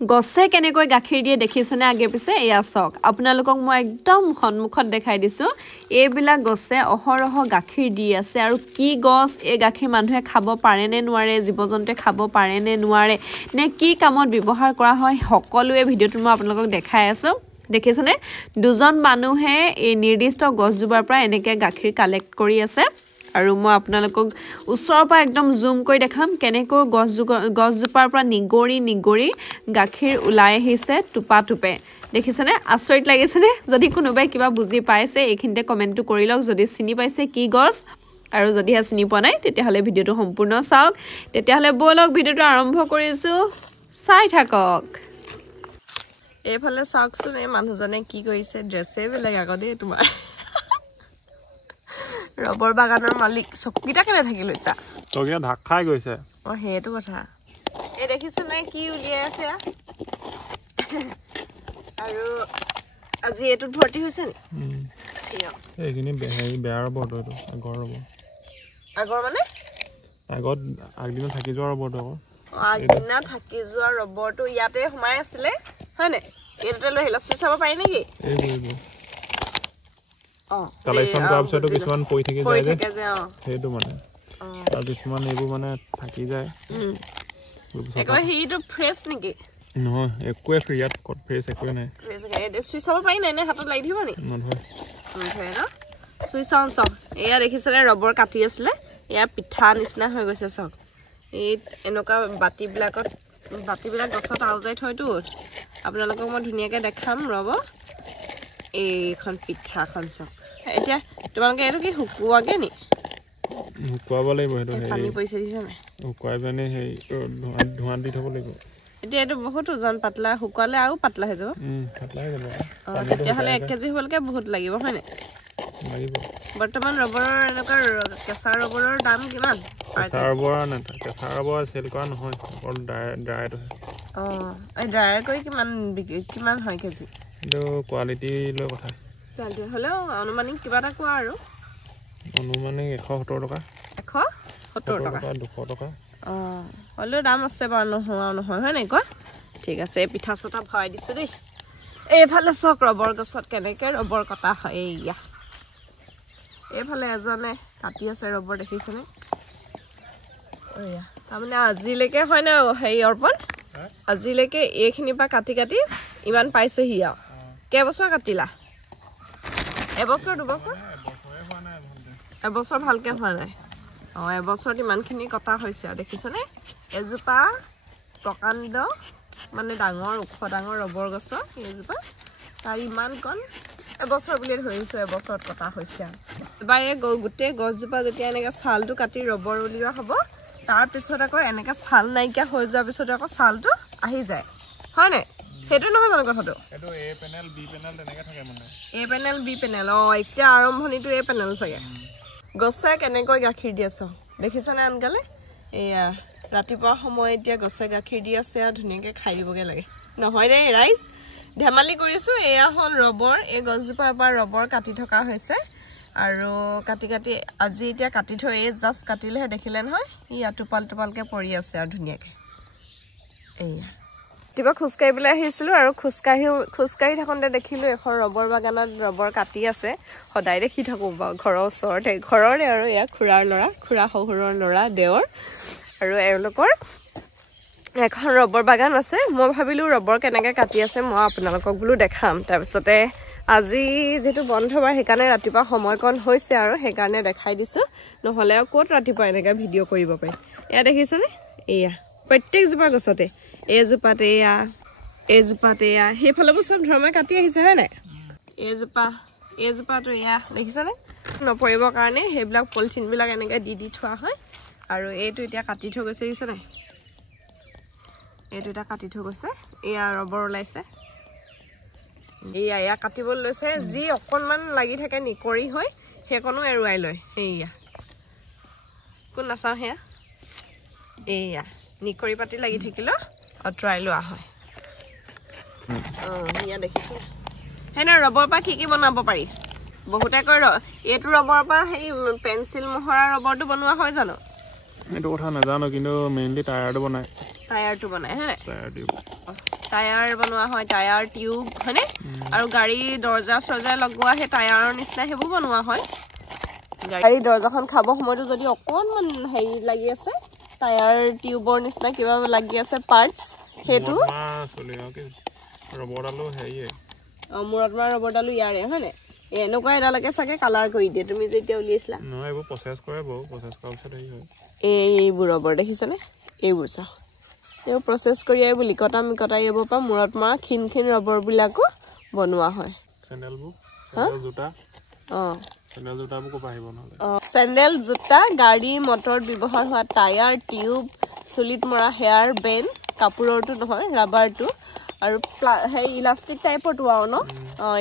গছে কেনেকৈ গাখীৰ দিয়ে দেখিছেনে আগে পিছে এয়া চাওক আপোনালোকক মই একদম সন্মুখত দেখাই দিছো এইবিলাক গছে অহৰহ গাখীৰ দি আছে আৰু কি গছ এই গাখীৰ মানুহে খাব পাৰে নে নোৱাৰে জীৱ-জন্তুৱে খাব পাৰে নে নোৱাৰে নে কি কামত ব্যৱহাৰ কৰা হয় সকলোৱে ভিডিওটো মই আপোনালোকক দেখাই আছো দেখিছেনে দুজন মানুহে এই নিৰ্দিষ্ট গছজোপাৰ পৰা এনেকৈ গাখীৰ কালেক্ট কৰি আছে আৰু মই আপোনালোকক উচ্চৰ পৰা একদম জুম কৰি দেখাম কেনেকৈ গছজোপাৰ পৰা নিগৰি গাখীৰ ওলাই আহিছে টুপা টুপে দেখিছেনে আচৰিত লাগিছেনে যদি কোনোবাই কিবা বুজি পাইছে এইখিনিতে কমেন্টটো কৰি লওক যদি চিনি পাইছে কি গছ আৰু যদি হে চিনি পোৱা নাই তেতিয়াহলে ভিডিওটো সম্পূৰ্ণ চাওক তেতিয়াহলে বলক ভিডিওটো আৰম্ভ কৰিছো চাই থাকক এফালে চাওকচোন এই মানুহজনে কি কৰিছে ড্ৰেছে বেলেগ আগতে তোমাৰ ৰবৰ বাগানৰ মালিক চকিটা কেনে থাকি লৈছা চকিটা ঢাক খাই গৈছে অ হেতু কথা এই দেখিছ নাই কি উলিয়াই আছে আৰু আজি এটুত ভৰ্তি হৈছে নি এইখিনি বেয়া ৰবৰটো এইটো আগৰ মানে আগত আগদিনা থাকি যোৱা ৰবৰটো আগদিনা থাকি যোৱা ৰবৰটো ইয়াতে সোমাই আছিলে হয় নে এইটোতে লৈ আহিলা চুই চাব পাৰি নেকি এইবোৰ কালেকশন কৰাৰ পিছতো কিছুমান পৰি থাকি যায় যে সেইটো মানে আৰু কিছুমান এইবোৰ মানে থাকি যায় একো হেইটো ফ্ৰেছ নেকি নহয় একোৱে ইয়াত কত ফ্ৰেছ একোৱে নাই ফ্ৰেছ এই চুই চাব পাৰি নাই নে হাতত লাগি দিব নি নধয় ন চুই চাওঁ এয়া দেখিছিলে ৰবৰ কাটি আছিলে এয়া পিঠা নিচিনা হৈ গৈছে চাওক এই এনেকুৱা বাতিবিলাক গছত আউজাই থয়তো আপোনালোকক মই ধুনীয়াকৈ দেখাম ৰব এইখন পিঠাখন চাওক এতিয়া তোমালোকে এইটো কি শুকুৱাগে নি শুকুৱাব লাগিব সেইটো পানী পইচা দিছা নাই শুকুৱাই মানে সেই ধোঁৱা দি থব লাগিব এতিয়া এইটো বহুত ওজন পাতলা শুকুৱালে আৰু পাতলা হৈ যাব পাতলা হৈ যাব তেতিয়াহ'লে 1 কেজি হ'বলৈকে বহুত লাগিব হয়নে লাগিব বৰ্তমান ৰবৰৰ এনেকুৱা কেঁচা ৰবৰৰ দাম কিমান কেঁচা ৰবৰ কেঁচা ৰবৰ চেল কৰা নহয় অকল ড্ৰাইড হয় এই ড্ৰাই কৰি কিমান হয় কেজি এইটো কোৱালিটি লৈ কথা হ'লেও অনুমানিক কিবা এটা কোৱা আৰু অনুমানিক 170 টকা 170 টকা 200 টকা হ'লেও দাম আছে বাৰু নহয় হয় নাই কোৱা ঠিক আছে পিঠা চটা ভৰাই দিছো দেই এইফালে চাওক ৰবৰ গছত কেনেকৈ ৰবৰ কটা হয় এইয়া এইফালে এজনে কাটি আছে ৰবৰ দেখিছেনে তাৰমানে আজিলৈকে হয় না হেৰি অৰ্পণ আজিলৈকে এইখিনিৰ পৰা কাটি ইমান পাইছেহি আৰু কেইবছৰ কাটিলা এবছৰ দুবছৰ এবছৰ ভালকে হোৱা নাই এবছৰত ইমানখিনি কটা হৈছে আৰু দেখিছেনে এজোপা প্ৰকাণ্ড মানে ডাঙৰ ৰবৰ গছৰ এইজোপা তাৰ ইমান কণ এবছৰ বুলি ধৰিছো এবছৰত কটা হৈছে এবাৰ এই গোটেই গছজোপা যেতিয়া এনেকৈ ছালটো কাটি ৰবৰ উলিওৱা হ'ব তাৰপিছত আকৌ এনেকৈ ছাল নাইকিয়া হৈ যোৱাৰ পিছত আকৌ ছালটো আহি যায় হয় নাই সেইটো নহয় জানো কথাটো এইটো এ পেনেল বি পেনেল তেনেকৈ থাকে মানে এ পেনেল বি পেনেল এতিয়া আৰম্ভণিটো এ পেনেল চাগে গছে কেনেকৈ গাখীৰ দি আছে দেখিছেনে আনকালে এয়া ৰাতিপুৱা সময় এতিয়া গছে গাখীৰ দি আছে আৰু ধুনীয়াকৈ খাই দিবগৈ লাগে নহয় দেই ৰাইজ ধেমালি কৰিছো এয়া হ'ল ৰবৰ এই গছজোপাৰ পৰা ৰবৰ কাটি থকা হৈছে আৰু কাটি আজি এতিয়া কাটি থৈ এই জাষ্ট কাটিলেহে দেখিলে নহয় ইয়া টোপালকে পৰি আছে আৰু ধুনীয়াকৈ এয়া কিবা খোজকাঢ়িবলৈ আহিছিলো আৰু খোজকাঢ়ি থাকোঁতে দেখিলো এখন ৰবৰ বাগানত ৰবৰ কাটি আছে সদায় দেখি থাকো বাৰু ঘৰৰ ওচৰতে ঘৰৰে আৰু এয়া খুৰা শহুৰৰ ল'ৰা দেওৰ আৰু এওঁলোকৰ এখন ৰবৰ বাগান আছে মই ভাবিলো ৰবৰ কেনেকৈ কাটি আছে মই আপোনালোকক বোলো দেখাম তাৰপিছতে আজি যেহেতু বন্ধ বাৰ সেইকাৰণে ৰাতিপুৱা সময়কণ হৈছে আৰু সেইকাৰণে দেখাই দিছো নহ'লে আৰু ক'ত ৰাতিপুৱা এনেকৈ ভিডিঅ' কৰিব পাৰি এয়া দেখিছেনে এয়া প্ৰত্যেকজোপা গছতে এইজোপাতে এয়া সেইফালবোৰ চব ধৰ্মই কাটি আহিছে হয় নাই এইজোপাটো এয়া দেখিছেনে নপৰিবৰ কাৰণে সেইবিলাক পলিথিনবিলাক এনেকৈ দি থোৱা হয় আৰু এইটো এতিয়া কাটি থৈ গৈছে দেখিছে নাই এইটো এটা কাটি থৈ গৈছে এয়া ৰবৰ ওলাইছে এয়া কাটিবলৈ লৈছে যি অকণমান লাগি থাকে নিকৰি হৈ সেইকণো এৰুৱাই লয় এয়া কোন নাচাওঁ সেয়া এয়া নিকৰি পাতি লাগি থাকিলেও আঁতৰাই লোৱা হয় ইয়া দেখিছে হেনে ৰবৰ পৰা কি বনাব পাৰি বহুতে কয় এইটো ৰবৰ পৰা সেই পেন্সিল মোহৰা ৰবৰটো বনোৱা হয় জানো এইটো কথা নাজানো কিন্তু মেইনলি টায়াৰটো বনায় টায়াৰটো বনাই হয়নে টায়াৰ টিউব টায়াৰ বনোৱা হয় টায়াৰ টিউব হয়নে আৰু গাড়ী দৰ্জা চৰ্জা লগোৱা সেই টায়াৰৰ নিচিনা সেইবোৰ বনোৱা হয় গাড়ী দৰ্জাখন খাব সময়তো যদি অকণমান হেৰি লাগি আছে টায়াৰ টিউবৰ নিচিনা কিবা লাগি আছে পাৰ্টছ সেইটো ৰবৰডালো হেৰিয়ে মূৰত মৰা ৰবৰডালো ইয়াৰে হয়নে এনেকুৱা এডালৈকে চাগে কালাৰ কৰি দিয়ে তুমি যেতিয়া উলিয়াইছিলা নহয় এইবোৰ প্ৰচেছ কৰে বাৰু প্ৰচেছ কৰাৰ পিছত হেৰি হয় এইবোৰ ৰবৰ দেখিছানে এইবোৰ চাওঁ এইবোৰ প্ৰচেছ কৰি বুলি কটা মিকটা এইবোৰ পৰা মূৰত মৰা ক্ষীণ ক্ষীণ ৰবৰবিলাকো বনোৱা হয় চেণ্ডেলবোৰ চেণ্ডেল জোতা অঁ চেণ্ডেল জোতাবোৰ ক'ৰ পৰা আহিব নহ'লে চেণ্ডেল জোতা গাড়ী মটৰত ব্যৱহাৰ হোৱা টায়াৰ টিউব চুলিত মৰা হেয়াৰ বেণ্ড কাপোৰৰটো নহয় ৰাবাৰটো আৰু সেই ইলাষ্টিক টাইপৰটো আৰু ন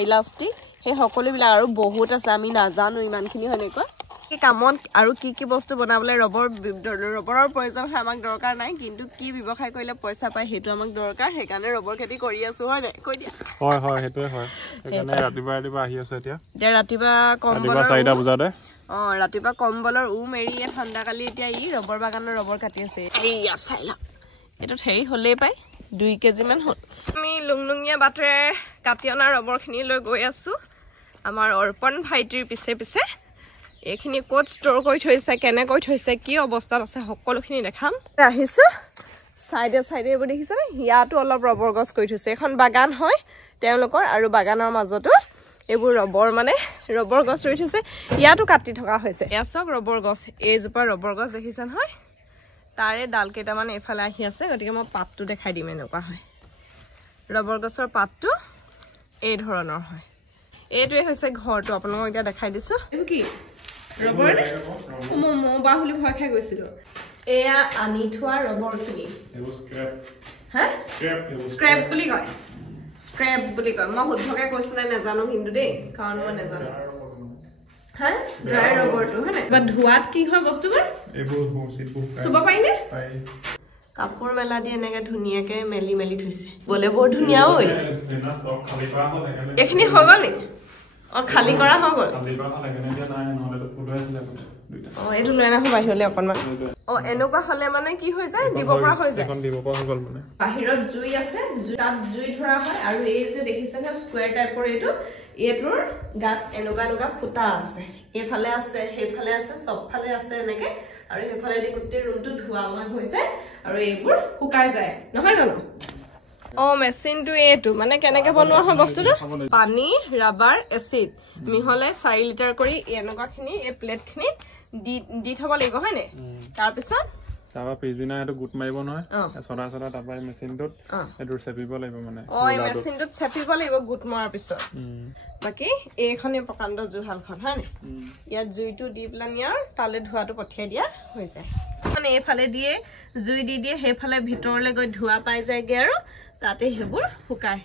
ইলাষ্টিক সেই সকলোবিলাক আৰু বহুত আছে আমি নাজানো ইমানখিনি সেনেকুৱা এই কামত আৰু কি বস্তু বনাবলৈ ৰবৰৰ প্ৰয়োজন হয় আমাক দৰকাৰ নাই কিন্তু কি ব্যৱসায় কৰিলে পইচা পায় সেইটো আমাক দৰকাৰ সেইকাৰণে ৰবৰ খেতি কৰি আছো হয় নাই কৈ দিয়া হয় সেইটোৱে হয় সেইকাৰণে ৰাতিপুৱা আহি আছে এতিয়া ৰাতিপুৱা কম্বলৰ 4টা বজাতে ৰাতিপুৱা কম্বলৰ মেৰি ঠাণ্ডা কালি এতিয়া ৰবৰ বাগানৰ ৰবৰ কাটি আছে এইয়া চাই লওক এইটোত হেৰি হ'লেই পায় 2 কেজিমান হ'ল আমি লুংলুঙীয়া বাটেৰে কাটি অনা ৰবৰখিনি লৈ গৈ আছো আমাৰ অৰ্পণ ভাইটিৰ পিছে এইখিনি ক'ত ষ্ট'ৰ কৰি থৈছে কেনেকৈ থৈছে কি অৱস্থাত আছে সকলোখিনি দেখাম আহিছো চাইডে এইবোৰ দেখিছেনে ইয়াতো অলপ ৰবৰ গছ কৰি থৈছে এখন বাগান হয় তেওঁলোকৰ আৰু বাগানৰ মাজতো এইবোৰ ৰবৰ গছ ৰুই থৈছে ইয়াতো কাটি থকা হৈছে এয়া চাওক ৰবৰ গছ এইজোপা ৰবৰ গছ দেখিছে নহয় তাৰে ডাল কেইটামান এইফালে আহি আছে গতিকে মই পাতটো দেখাই দিম এনেকুৱা হয় ৰবৰ গছৰ পাতটো এই ধৰণৰ হয় এইটোৱে হৈছে ঘৰটো আপোনালোকক এতিয়া দেখাই দিছো এইবোৰ কি ৰবৰ মই মৌবা বুলি ভয় খাই গৈছিলো এয়া আনি থোৱা ৰবৰখিনি স্ক্ৰেপ বুলি কয় মই শুদ্ধকে কৈছো নাই নাজানো কিন্তু দেই কাৰণ মই নাজানো ড্ৰাই ৰবৰটো হয় নাই ধোৱাত কি হয় বস্তুবোৰ চুব পাৰিনে কাপোৰ মেলা দি এনেকে ধুনীয়াকে মেলি থৈছে বলে বৰ ধুনীয়া ঐ এইখিনি হৈ গ'ল নেকি খালী কৰা হৈ গ'ল এইটো লৈ নাহো বাহিৰলৈ অকণমান এনেকুৱা হলে মানে কি হৈ যায় দিব পৰা হৈ যায় বাহিৰত জুই আছে তাত জুই ধৰা হয় আৰু এই যে দেখিছেনে স্কুৱেৰ টাইপৰ এইটোৰ গাত এনেকুৱা ফুটা আছে এইফালে আছে সেইফালে আছে চবফালে আছে এনেকে আৰু সেইফালেদি গোটেই ৰুমটো ধোৱাময় হৈ যায় আৰু এইবোৰ শুকাই যায় নহয় জানো মেচিনটো এইটো মানে কেনেকে বনোৱা হয় বস্তুটো পানী ৰাবাৰ এচিড মিহলাই 4 লিটাৰ কৰি এনেকুৱাখিনি এই প্লেটখিনি দি থব লাগিব হয় নে তাৰপিছত পিছদিনা সেইটো গোট মাৰিব নহয় ছটা তাৰপৰা মেচিনটোত সেইটো চেপিব লাগিব মানে এই মেচিনটোত চেপিব লাগিব গোট মৰাৰ পিছত বাকী এইখনে প্ৰকাণ্ড জুহালখন হয় নে ইয়াত জুইটো দি পেলাই ইয়াৰ তালে ধোৱাটো পঠিয়াই দিয়া হৈ যায় মানে এইফালে দিয়ে জুই দি দিয়ে সেইফালে ভিতৰলৈ গৈ ধোৱা পাই যায়গে আৰু তাতে সেইবোৰ শুকায়